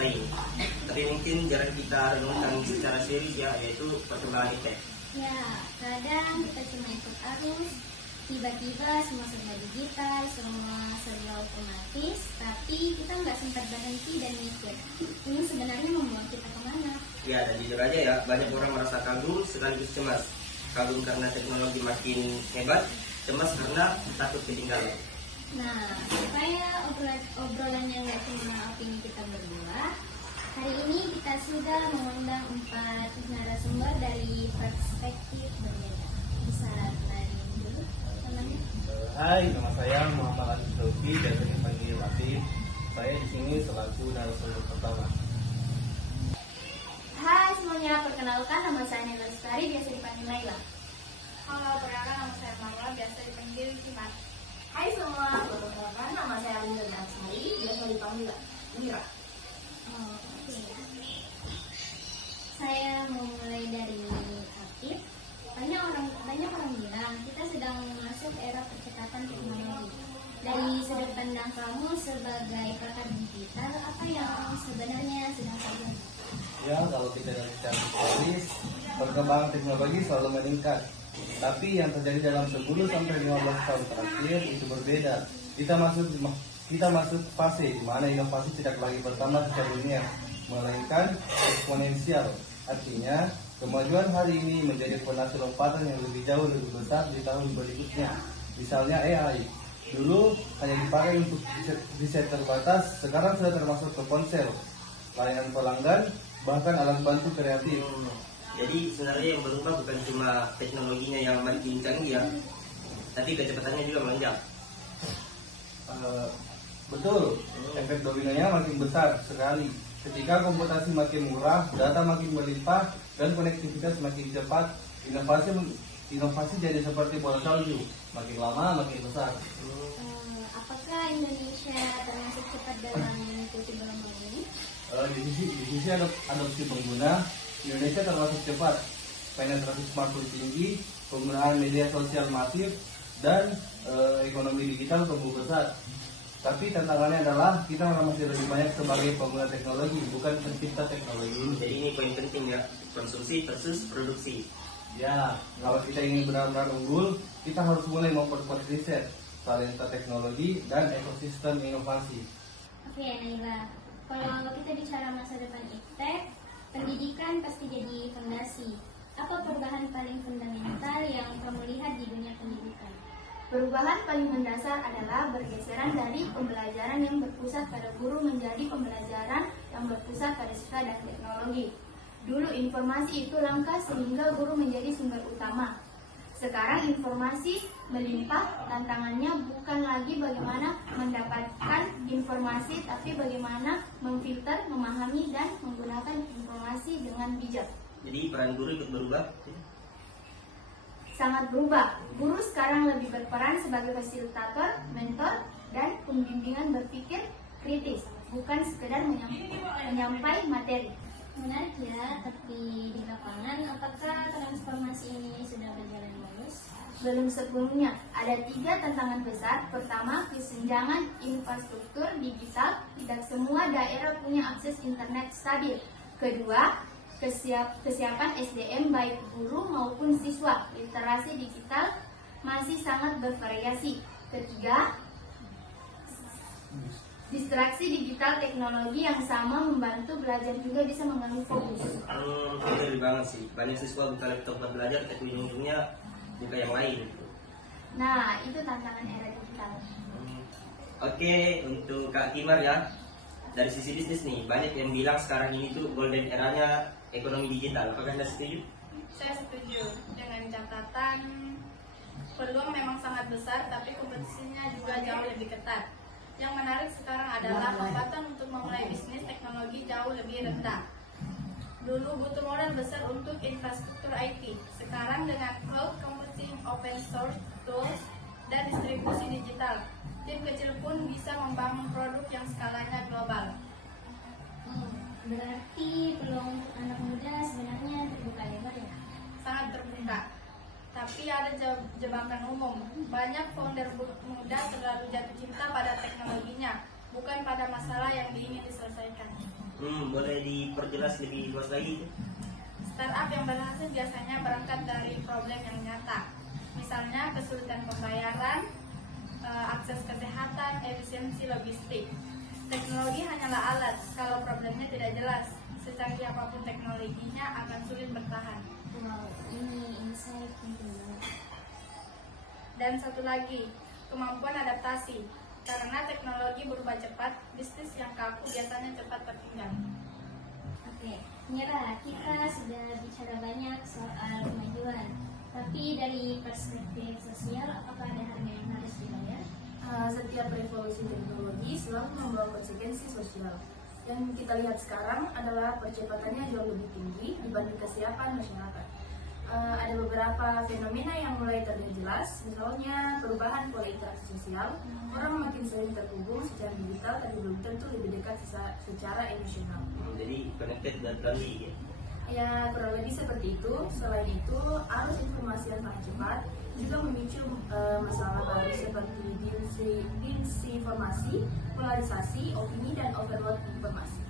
bersaing. Tapi mungkin jarang kita renungkan secara serius ya, yaitu perkembangan IT. Ya, kadang kita cuma ikut arus, tiba-tiba semua serba digital, semua serba otomatis, tapi kita nggak sempat berhenti dan mikir, ini sebenarnya membawa kita kemana? Ya, dan jujur aja ya, banyak orang merasa kagum sekaligus cemas. Kagum karena teknologi makin hebat, cemas karena takut ketinggalan. Nah, supaya obrolannya nggak cuma opini kita berdua, hari ini kita sudah mengundang 4 narasumber dari perspektif berbeda. Bisa kenalin dulu temannya? Hai, nama saya Muhammad Aziz Zofi, biasa dipanggil Latif. Saya di sini selaku narasumber pertama. Hai semuanya, perkenalkan nama saya Nela Lestari, biasa dipanggil Laila. Halo, perkenalkan nama saya Marwa, biasa dipanggil Kimat. Hai semua, perkenalkan nama saya Linda Dansari, biasa dipanggil Mira. Oke. Saya mau mulai dari Aktif. Banyak orang bilang kita sedang masuk era percepatan teknologi. Dari sudut pandang kamu sebagai pakar digital, apa yang sebenarnya sedang terjadi? Ya, kalau kita dari secara historis, perkembangan teknologi selalu meningkat. Tapi yang terjadi dalam 10 sampai 15 tahun terakhir itu berbeda. Kita masuk fase di mana inovasi tidak lagi bertambah secara linear, melainkan eksponensial. Artinya, kemajuan hari ini menjadi fondasi lompatan yang lebih besar di tahun berikutnya. Misalnya AI. Dulu hanya dipakai untuk riset terbatas, sekarang sudah termasuk ke ponsel, layanan pelanggan, bahkan alat bantu kreatif. Jadi sebenarnya yang berubah bukan cuma teknologinya yang makin canggih ya, tapi kecepatannya juga melonjak. Betul, efek dominonya makin besar sekali. Ketika komputasi makin murah, data makin melimpah, dan konektivitas makin cepat, inovasi jadi seperti bola salju, makin lama makin besar. Apakah Indonesia termasuk cepat dalam mengikuti gelombang ini? Di sisi adopsi pengguna, Indonesia termasuk cepat. Penetrasi smartphone tinggi, penggunaan media sosial masif, dan ekonomi digital tumbuh besar. Tapi tantangannya adalah kita masih lebih banyak sebagai pengguna teknologi, bukan pencipta teknologi. Jadi ini poin penting ya, konsumsi versus produksi. Ya, kalau kita ingin benar-benar unggul, kita harus mulai memperkuat riset, talenta teknologi, dan ekosistem inovasi. Oke, Naila. Kalau kita bicara masa depan iptek, pendidikan pasti jadi fondasi. Apa perubahan paling fundamental yang kamu lihat di dunia pendidikan? Perubahan paling mendasar adalah bergeseran dari pembelajaran yang berpusat pada guru menjadi pembelajaran yang berpusat pada siswa dan teknologi. Dulu informasi itu langka sehingga guru menjadi sumber utama. Sekarang informasi melimpah, tantangannya bukan lagi bagaimana mendapatkan informasi, tapi bagaimana memfilter, memahami, dan menggunakan informasi dengan bijak. Jadi peran guru ikut berubah. Sangat berubah. Guru sekarang lebih berperan sebagai fasilitator, mentor, dan pembimbingan berpikir kritis, bukan sekedar menyampai materi. Menarik ya, tapi di lapangan apakah transformasi ini sudah berjalan mulus? Belum sepenuhnya. Ada 3 tantangan besar. Pertama, kesenjangan infrastruktur digital. Tidak semua daerah punya akses internet stabil. Kedua, kesiapan SDM baik guru maupun siswa. Literasi digital masih sangat bervariasi. Ketiga, distraksi digital teknologi yang sama membantu belajar juga bisa mengganggu fokus. Betul banget sih. Banyak siswa buka laptop buat belajar, tapi ujung-ujungnya buka yang lain. Nah, itu tantangan era digital. Oke, untuk Kak Kimar ya, dari sisi bisnis nih, banyak yang bilang sekarang ini tuh golden eranya ekonomi digital. Apakah Anda setuju? Saya setuju dengan catatan peluang memang sangat besar, tapi kompetisinya juga jauh lebih ketat. Yang menarik sekarang adalah hambatan untuk memulai bisnis teknologi jauh lebih rendah. Dulu butuh modal besar untuk infrastruktur IT. Sekarang dengan cloud computing, open source tools, dan distribusi digital, tim kecil pun bisa membangun produk yang skalanya global. Berarti peluang untuk anak muda sebenarnya terbuka lebar ya? Sangat terbuka. Tapi ada jebakan umum. Banyak founder muda terlalu jatuh cinta pada teknologinya, bukan pada masalah yang ingin diselesaikan. Boleh diperjelas lebih luas lagi? Startup yang berhasil biasanya berangkat dari problem yang nyata. Misalnya kesulitan pembayaran, akses kesehatan, efisiensi logistik. Teknologi hanyalah alat, kalau problemnya tidak jelas. Secanggih apapun teknologinya akan sulit bertahan. Wow, ini insight penting banget. Dan satu lagi, kemampuan adaptasi. Karena teknologi berubah cepat, bisnis yang kaku biasanya cepat tertinggal. Oke, Mira, kita sudah bicara banyak soal kemajuan. Tapi dari perspektif sosial, apakah ada harga yang harus dibayar? Setiap revolusi teknologi selalu membawa konsekuensi sosial. Yang kita lihat sekarang adalah percepatannya jauh lebih tinggi dibanding kesiapan masyarakat. Ada beberapa fenomena yang mulai terlihat jelas, misalnya perubahan pola interaksi sosial. Orang makin sering terhubung secara digital, tapi belum tentu lebih dekat secara emosional. Jadi connected dan friendly ya. Ya, kurang lebih seperti itu. Selain itu, arus informasi yang sangat cepat juga memicu masalah baru seperti disinformasi, polarisasi, opini, dan overload informasi.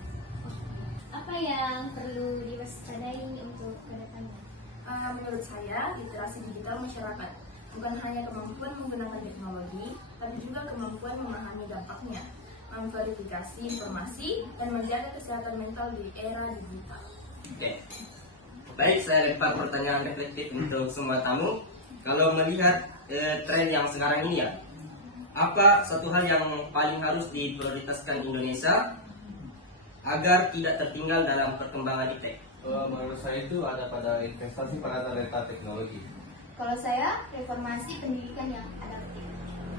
Apa yang perlu diwaspadai untuk kedepannya? Menurut saya, literasi digital masyarakat bukan hanya kemampuan menggunakan teknologi, tapi juga kemampuan memahami dampaknya, memverifikasi informasi, dan menjaga kesehatan mental di era digital. Oke. Baik, saya lempar pertanyaan reflektif untuk semua tamu. Kalau melihat tren yang sekarang ini ya, apa satu hal yang paling harus diprioritaskan Indonesia agar tidak tertinggal dalam perkembangan iptek? Menurut saya itu ada pada investasi pada talenta teknologi. Kalau saya, reformasi pendidikan yang adaptif.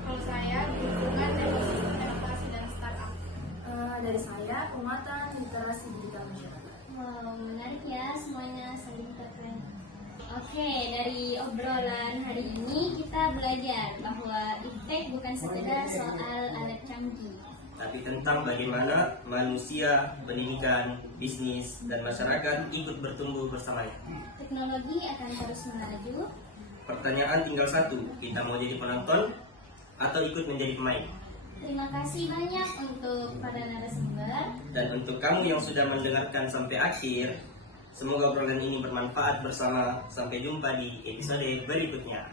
Kalau saya, dukungan ekosistem inovasi dan startup. Dari saya, penguatan literasi digital masyarakat. Wow, menarik ya, semuanya saling keren. Oke, dari obrolan hari ini kita belajar bahwa iptek bukan sekedar soal alat canggih, Tapi tentang bagaimana manusia, pendidikan, bisnis, dan masyarakat ikut bertumbuh bersamanya. teknologi akan terus maju. Pertanyaan tinggal satu, kita mau jadi penonton atau ikut menjadi pemain? Terima kasih banyak untuk para narasumber. Dan untuk kamu yang sudah mendengarkan sampai akhir, semoga obrolan ini bermanfaat bersama. Sampai jumpa di episode berikutnya.